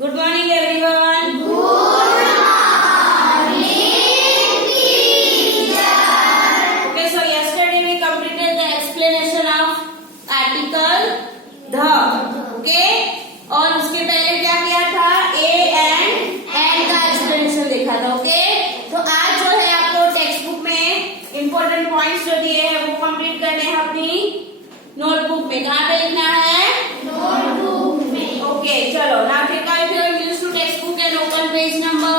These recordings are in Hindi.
Good morning everyone. Good morning, teacher. Okay, so yesterday we completed the explanation of article the. Okay, और उसके पहले क्या किया था? A and का explanation देखा था. Okay, तो आज जो है आपको टेक्स्ट बुक में important points जो दिए हैं वो कंप्लीट करने हैं अपनी नोटबुक में. कहाँ पे लिखना है? नोटबुक में. Okay, चलो. Now take out your English to textbook and open page number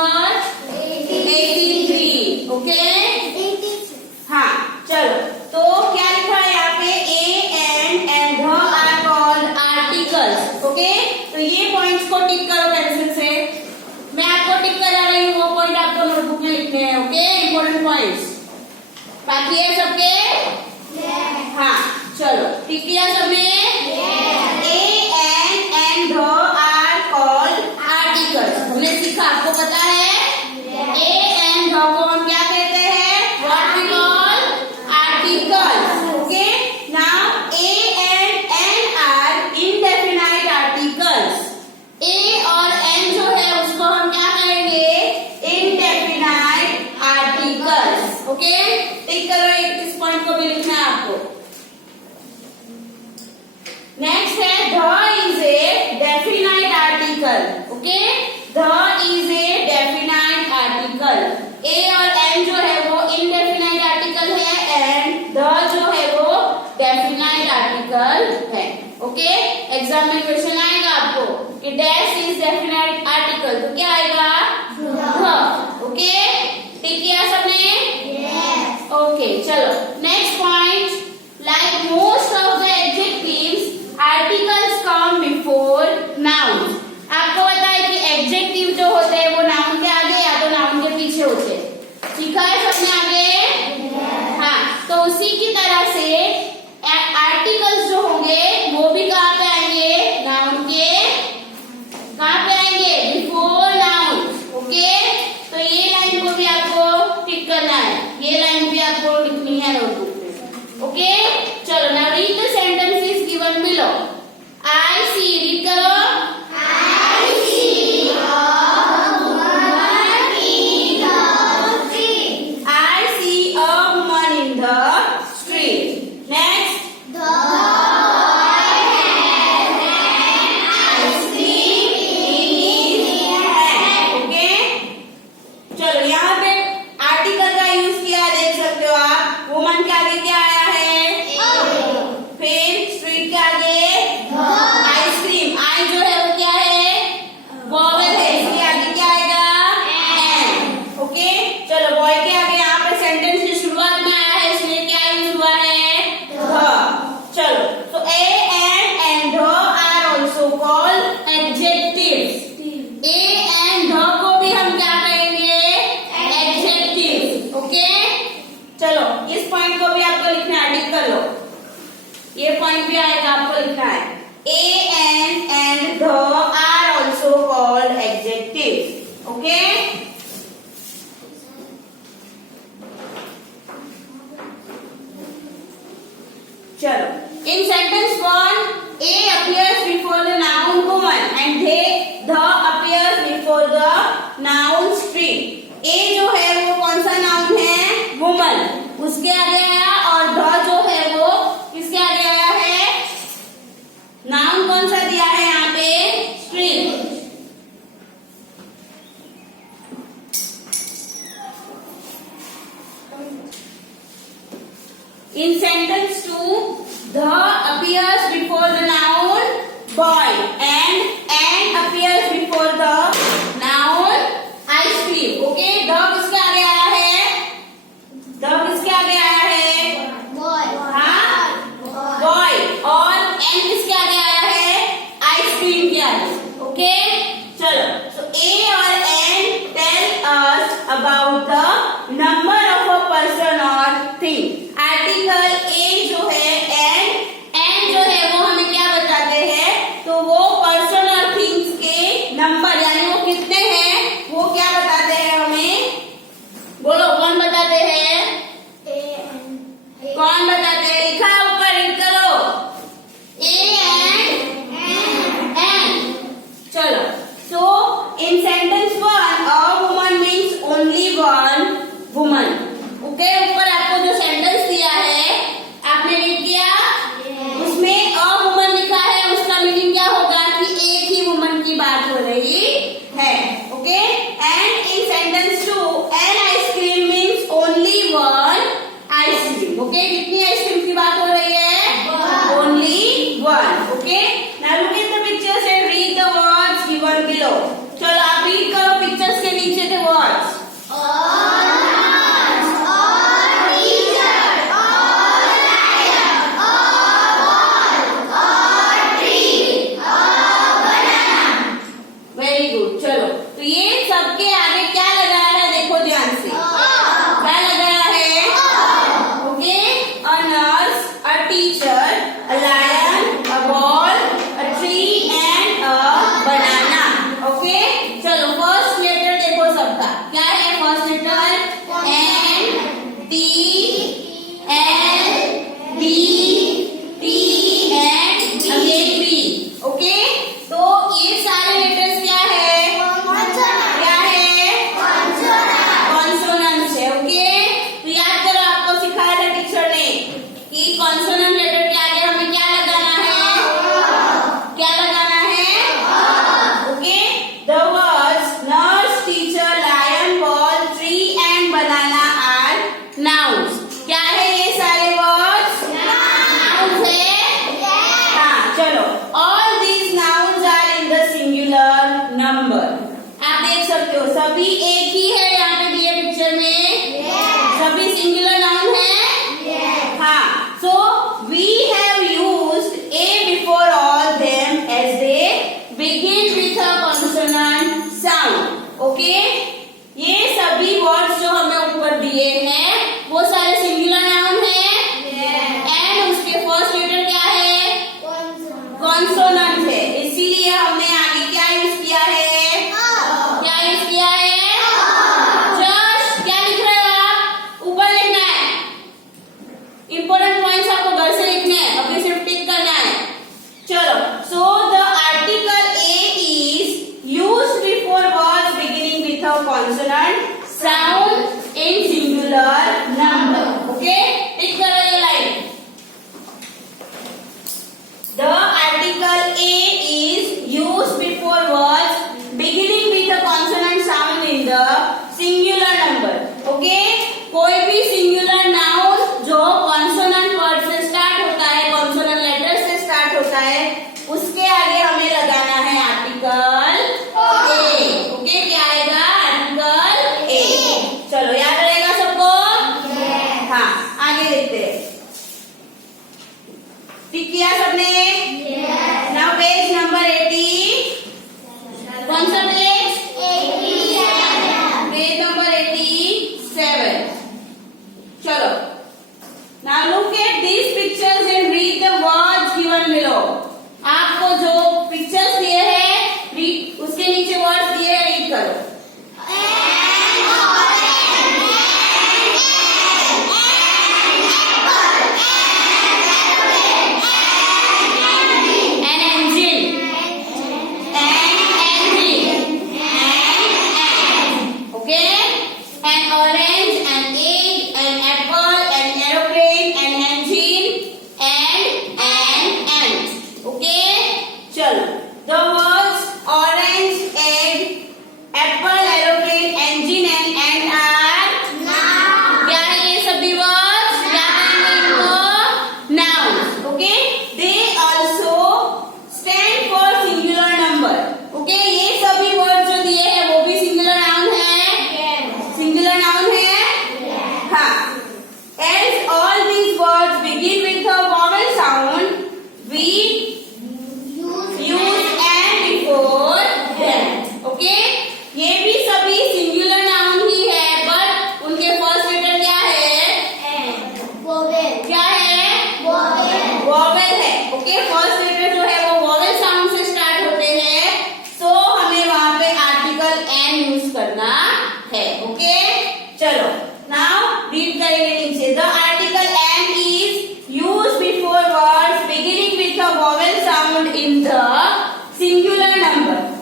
83. Okay? हाँ, चलो. तो क्या लिखा है यहाँ पे? A and the are called articles. Okay? तो ये पॉइंट्स को टिक करो पेंसिल से. मैं आपको टिक करा रही हूँ, वो पॉइंट आपको नोटबुक में लिखने हैं. ओके? Important points. बाकी है सबके? हाँ, चलो. टिक किया सबने? A and the are called articles. हमने सीखा, आपको पता है? A and the को हम क्या कहते हैं? What we call articles. Okay? Now A and N are indefinite articles. A और N जो है उसको हम क्या कहेंगे? Indefinite articles. Okay? टिक करो, इस पॉइंट को भी लिखना है आपको. नेक्स्ट है the is a definite article. Okay? The is a definite article. A और N जो है वो indefinite article है and the जो है वो definite article है. Okay? एग्जाम में क्वेश्चन आएगा आपको कि dash is definite article, तो क्या आएगा? the. Okay? ठीक किया सबने? Okay, चलो. Next point. Like most of the adjectives, articles come before nouns. आपको पता है कि एडजेक्टिव जो होते हैं वो नाउन के आगे या तो नाउन के पीछे होते हैं. सीखा है सबने आगे? हाँ, तो उसी की तरह से आर्टिकल्स जो होंगे वो भी कहाँ पे आएंगे? नाउन के कहाँ पे आएंगे? Before noun. ओके, तो ये लाइन को भी आपको टिक करना है. ये लाइन भी आपको लिखनी है नोटबुक में. ओके, चलो. Now read the sentences given below. I see. Read करो. I see a woman in the street. I see a woman in the street. Next. The boy has an ice cream in his hand. Okay, चलो. यहाँ पे आर्टिकल का यूज किया, देख सकते हो आप. वुमन के आगे क्या आया है? फिर स्ट्रीट के आगे आइसक्रीम. आई जो है वो क्या है? वॉवेल है. इसके आगे क्या आएगा? एन. ओके, चलो. बॉय के आगे यहाँ पे सेंटेंस की शुरुआत में आया है, इसलिए क्या यूज हुआ है? द. चलो. तो a and the are also called adjectives. A and the को भी हम क्या कहेंगे? एडजेक्टिव्स. ओके, चलो. इस पॉइंट को भी आपको लिखना है, टिक कर लो. ये पॉइंट भी आएगा, आपको लिखना है. A and the are also called adjectives. Okay? चलो. In sentence 1, A appears before the noun woman and the appears before the noun street. A जो है वो कौन सा नाउन है? woman. उसके आगे आया, और the जो है वो किसके आगे आया है? नाउन कौन सा दिया है यहाँ पे? Street. In sentence 2, the appears before the noun boy and appears before the noun ice cream. Okay? The किसके आगे आया है? The किसके आगे आया है? Boy. हाँ? बॉय. और एन किसके आगे आया है? आइसक्रीम के आगे. ओके, चलो. सो ए और an tell us about the number of a person और थिंग. आर्टिकल ए जो है एन जो है वो हमें क्या बताते हैं? तो वो पर्सन और थिंग्स के नंबर, यानी वो कितने हैं वो क्या बताते हैं हमें? बोलो, कौन बताते हैं? कौन बताते हैं? लिखा है ऊपर, रीड करो. A and an. चलो. सो लो। चलो आप रीड करो पिक्चर्स के नीचे थे वर्ड्स। Very good. चलो तो ये सबके आगे क्या लगाया है देखो ध्यान से। क्या लगाया है? Okay, a nurse, a teacher, a lion, a ball, a tree and a banana. Okay, चलो फर्स्ट लेटर देखो सबका क्या है। First letter N, T, L, B, T and again B. Okay, तो ये सारे लेटर्स क्या है? क्या है? कॉन्सोनेंट्स है। ओके, तो याद करो आपको सिखाया था टीचर ने कि कॉन्सोनेंट लेटर के आगे हमें क्या लगाना है? क्या लगाना है? Okay, the words nurse, teacher, lion, ball, tree and banana are nouns. क्या है ये सारे वर्ड्स? नाउन्स है। हाँ, चलो all these nouns are in the singular number. आप देख सकते हो सभी एक ही है यहाँ पे दिए पिक्चर में। सभी सिंगुलर नाउन है। हाँ, so we have used a before all them as they begin with a consonant sound. Okay, ये सभी वर्ड्स जो हमें ऊपर दिए हैं वो सारे सिंगुलर नाउन है एंड उसके फर्स्ट लेटर क्या है? कॉन्सोनेंट है। इसीलिए हमने आगे क्या यूज किया है? क्या यूज किया है? जस्ट क्या लिख रहे हो आप? ऊपर लिखना है। इंपॉर्टेंट पॉइंट्स आपको घर से लिखने हैं, अभी सिर्फ टिक करना है। चलो, so the article A is used before words beginning with a consonant sound in singular number. Okay, tick करो ये line. The article A is used before words beginning with a consonant sound in the singular number. Okay? कोई भी singular noun जो consonant word से start होता है, consonant letter से start होता है, उसके आगे हमें लगाना है article A. Okay? क्या आएगा? article A. चलो याद रहेगा सबको? हाँ, आगे देखते हैं। ठीक किया सबने? Now page number 80। कौन सा पेज? Page number 87। चलो, now look at these pictures and read the words given below. आपको जो पिक्चर्स दिए हैं उसके नीचे वर्ड्स दिए हैं, रीड करो।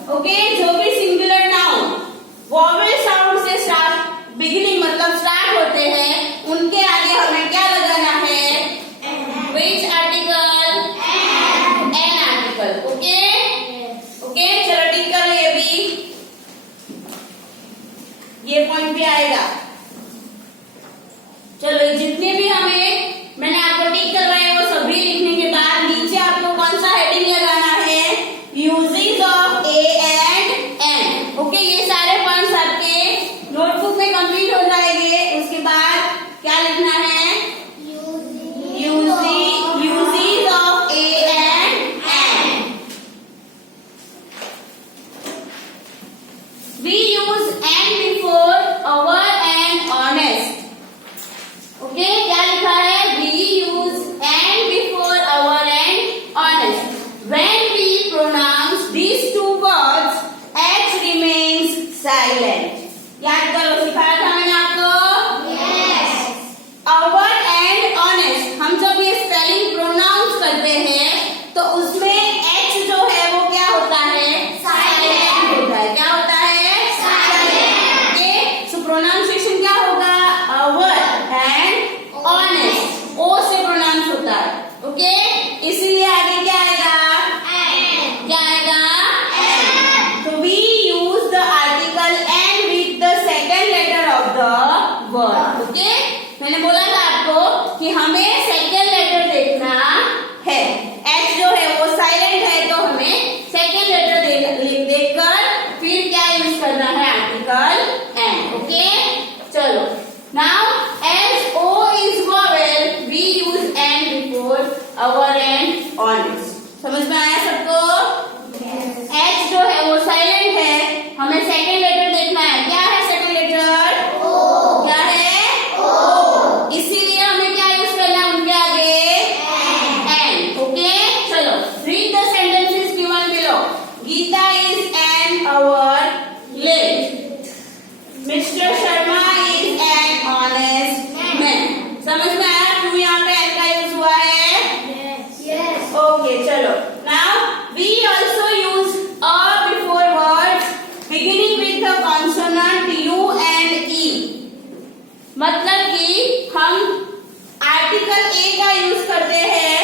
ओके, जो भी सिंगुलर नाउन वॉवेल साउंड से स्टार्ट बिगिनिंग मतलब स्टार्ट होते हैं उनके आगे हमें क्या लगाना है? Which article? An article. Okay okay, चलो टिक कर ले। अभी ये पॉइंट भी आएगा। चलो जितने भी हमें मैंने आपको टिक करवाए वो सभी लिखने के बाद नीचे आपको कौन सा हेडिंग लगाना है? Uses of a an before hour and honest. Okay, क्या लिखा है? We use an before hour and honest when we pronounce these two words H remains silent. याद करो, सिखाया था मैंने आपको। अवर एंड ऑनेस्ट, हम जब ये स्पेलिंग प्रोनाउंस करते हैं तो उसमें एच जो है वो क्या होता है? साइलेंट होता है। क्या होता है? साइलेंट। ओके, सो प्रोनाउंसिएशन क्या होगा? अवर एंड ऑनेस्ट, ओ से प्रोनाउंस होता है। ओके, इसीलिए आगे क्या आएगा? क्या आएगा? तो we use the article an with the second letter of the word. Okay, मैंने बोला था आपको कि हमें सेकेंड लेटर देखना है। एच जो है वो साइलेंट है तो हमें सेकेंड लेटर देखकर फिर क्या यूज करना है? Article an. ओके, चलो now as O is vowel we use an before hour and honest. समझ में आया सबको? एच जो है वो साइलेंट है, हमें सेकेंड लेटर देखना है। क्या है सेकेंड लेटर? ओ। क्या है? ओ। इसीलिए हमें क्या यूज करना है उनके आगे? एंड। ओके, चलो read the sentences given below. Geeta is an hour late. Mister Sharma is an honest man. समझ में आया क्यों यहाँ पे एन का यूज हुआ है? ओके, चलो now we also use a before words beginning with the consonant U and E. मतलब कि हम आर्टिकल ए का यूज करते हैं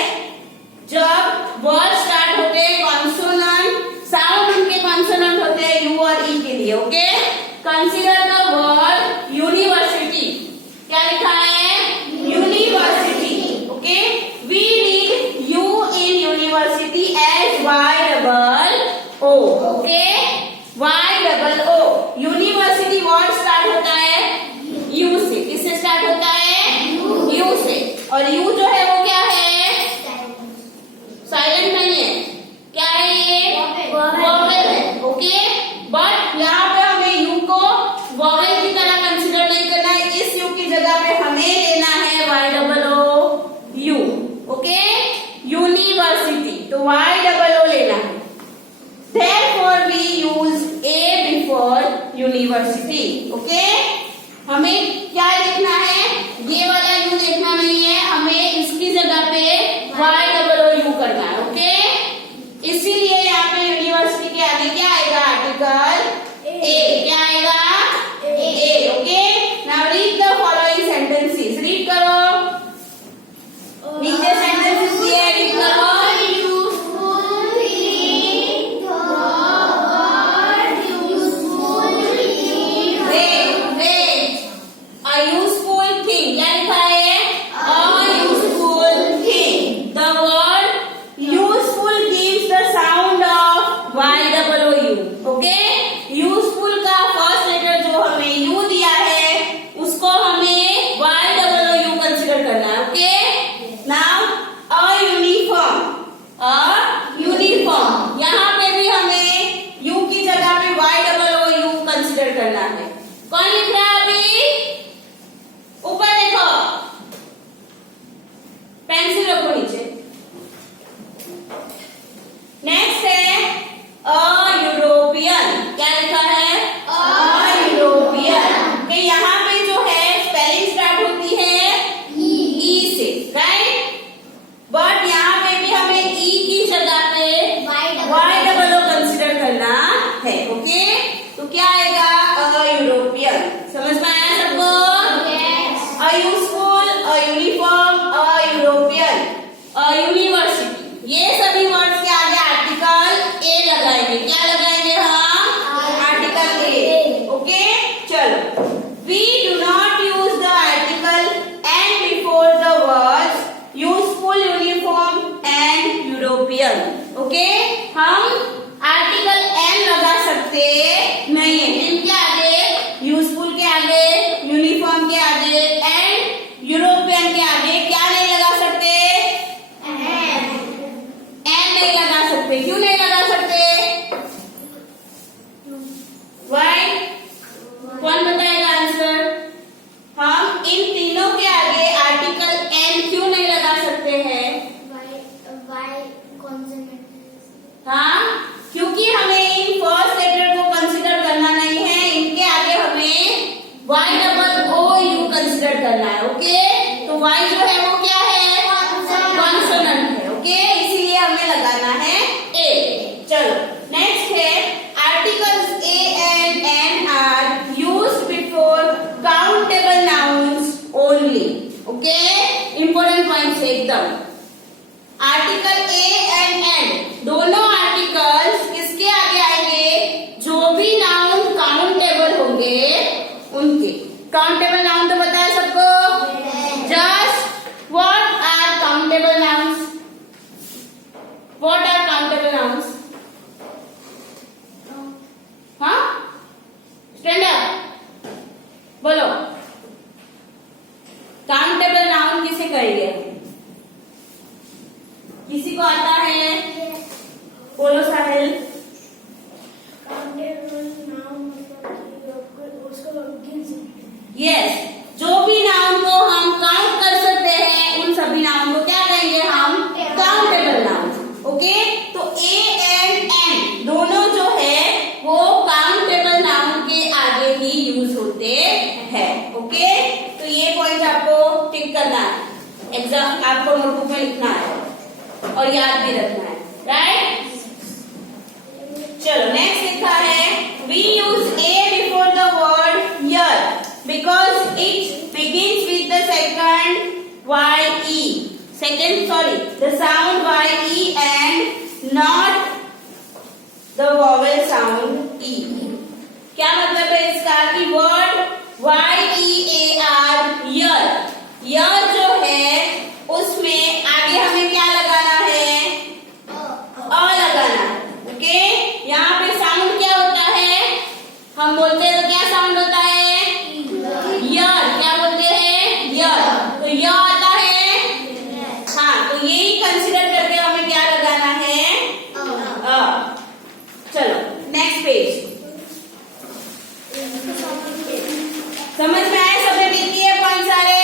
जब वर्ड स्टार्ट होते हैं कॉन्सोनेंट, साउंड उनके कॉन्सोनेंट होते हैं यू और ई के लिए। Okay, consider the word university. क्या लिखा है? University. Okay, we read U in university as Y double O. Okay, Y double O. University word start होता है यू से। किससे स्टार्ट होता है? यू से। और यू जो है वो क्या है? साइलेंट नहीं है। क्या है ये? वोवेल है। ओके, बट यहाँ पे हमें यू को वोवेल की तरह कंसीडर नहीं करना है। इस यू की जगह पे हमें लेना है Y double O U. Okay, university तो वाई डबल ओ लेना है। Therefore we use a before university. Okay, हमें क्या लिखना है? ये वाला यू देखना नहीं है, हमें इसकी जगह पे वाई डबल ओ यू करना है। ओके, इसीलिए यहाँ पे यूनिवर्सिटी के आगे क्या आएगा? Article a. क्या आएगा? A. Okay, now read the following sentences. Read करो, नीचे सेंटेंसेस दिए हैं, रीड करो। करना है। कौन लिख रहा है अभी? ऊपर देखो, पेंसिल रखो नीचे। नेक्स्ट है a European. Down. Article a and an दोनों आर्टिकल्स किसके आगे आएंगे? जो भी नाउन काउंटेबल होंगे उनके। काउंटेबल नाउन तो पता है सबको? Just what are countable nouns? What are countable nouns? हाँ, स्टैंड अप, बोलो। काउंटेबल नाउन किसे कहेंगे? किसी को आता है? बोलो साहिल। यस, जो भी नाउन को हम काउंट कर सकते हैं उन सभी नाउन को क्या कहेंगे हम? Countable noun. ओके, तो ए एंड एन दोनों जो है वो काउंटेबल नाउन के आगे ही यूज होते हैं। ओके, तो ये पॉइंट आपको टिक करना है। एग्जाम आपको नोटबुक में लिखना है और याद भी रखना है, राइट? चलो नेक्स्ट लिखा है, we use a before the word year because it begins with the second Y E, the sound ye and not the vowel sound e। क्या मतलब है इसका? कि वर्ड year, ईयर जो है उसमें आगे हमें क्या लगाना है? अ लगाना। ओके, यहाँ पे साउंड क्या होता है? हम बोलते हैं तो क्या साउंड होता है? ईयर। क्या बोलते हैं? ईयर। तो य आता है। हाँ, तो यही कंसिडर करके हमें क्या लगाना है? अ। चलो नेक्स्ट पेज। समझ में आए? सबने लिख दिए पॉइंट सारे?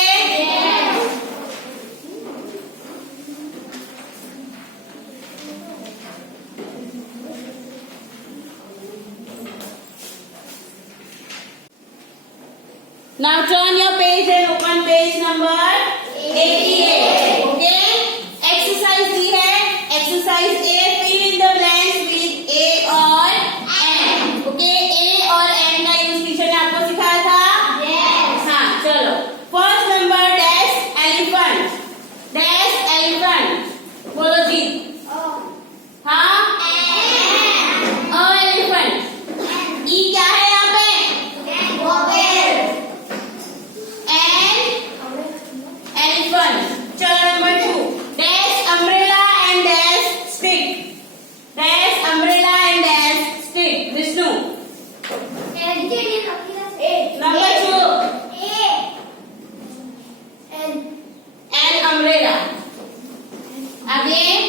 Now turn your page and open page number 88. Okay? Exercise दी है। Exercise A, fill in the blanks with A और N. Okay? A और N का यूज टीचर ने आपको सिखाया था? Yes. हाँ, चलो। First number dash elephant. Dash elephant. बोलो जी। हाँ? elephant. E क्या है यहाँ पे? elephant. चलो number 2. Dash umbrella and dash stick. Dash umbrella and dash stick. Vishnu. Number 2. And umbrella. Again.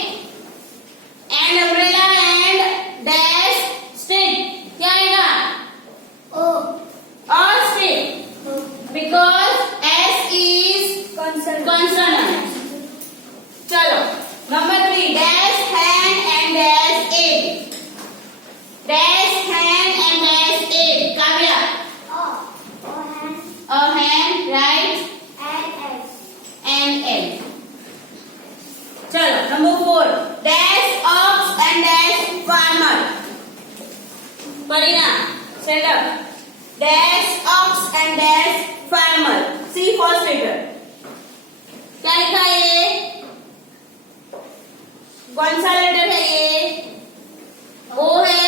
And umbrella and dash stick. क्या आएगा? Or stick. Because S is consonant. चलो number 3, dash hand and dash aid. Dash hand and dash aid. Kavya, a hand, right? And egg. चलो number 4, dash ox and dash farmer. Parina, stand up. Dash ox and dash farmer. See first letter. क्या लिखा है ये? कौन सा लेटर है ये? ओ है।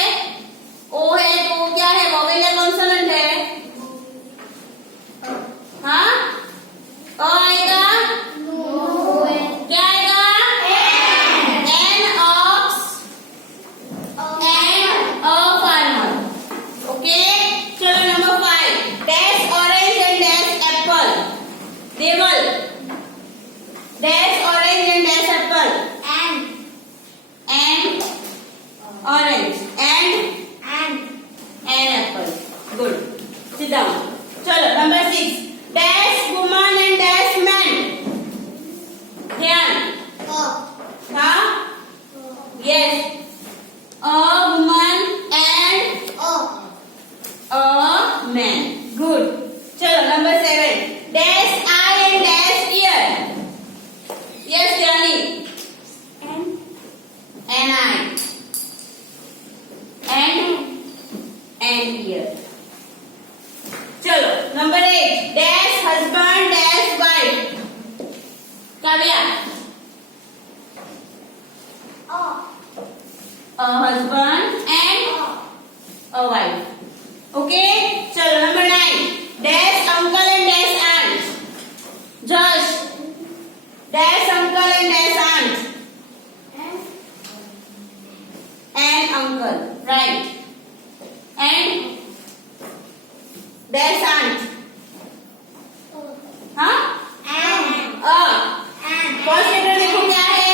ओ है तो क्या है? वोवेल या कॉन्सोनेंट है? हाँ, अ आएगा? क्या आएगा? An ox and a farmer. Okay, चलो number 5, dash orange and dash apple. देवल, dash orange and dash apple. And orange and apple. Good. Sit down. चलो number 6, dash woman and dash man. ध्यान। हाँ? Yes. A woman and a man. Good. चलो number 7, dash eye and dash ear. Yes, Jani. An eye. And ear. चलो number 8, dash husband dash wife. Kavya, a husband and a wife. Okay, चलो number 9. Dash uncle and dash aunt. Josh. Dash uncle and dash aunt. And uncle, right? And dash aunt. हाँ? फर्स्ट लेटर देखो क्या है?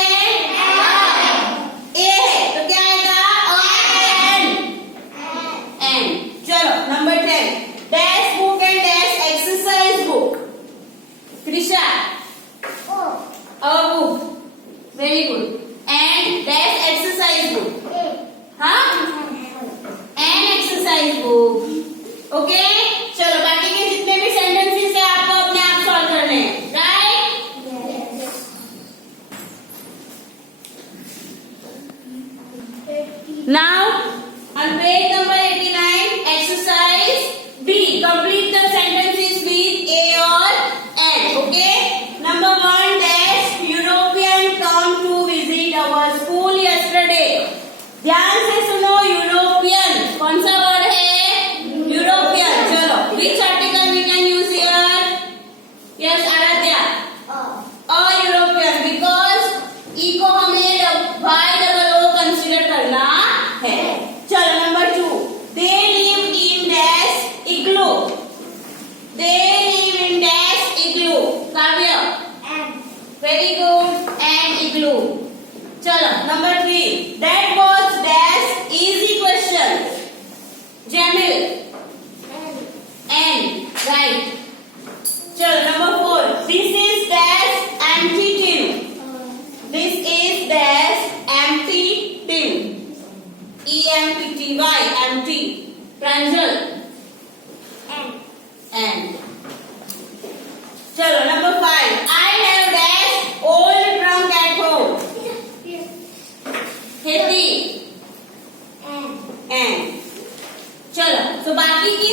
ए है तो क्या आएगा? एन. चलो number 10. Dash book and dash exercise book. Trisha. A book. Very good. And dash exercise book. हाँ? An exercise book. ओके. चलो बाकी के जितने भी सेंटेंसेस है आपको अपने आप सॉल्व करने हैं, right? Now, on page number 89, exercise B. Complete the sentences with A or N. Okay. Number 1. Dash European come to visit our school yesterday. ध्यान से सुनो. यूरोपियन कौन सा वर्ड है? यूरोपियन. चलो. Which article we can use here? Yes, Aaradhya. A European because E को हमें Y कंसीडर करना है. चलो number 2. They live in dash igloo. They live in dash igloo. काव्य. Very good. And igloo. चलो number 3. That was dash easy question. Jamil. And right. चलो number 4. This is dash empty tin. This is dash empty tin. EMPTY empty. Pranjal. And. चलो number 5. I have dash old trunk at home. खेती. And. चलो तो बाकी की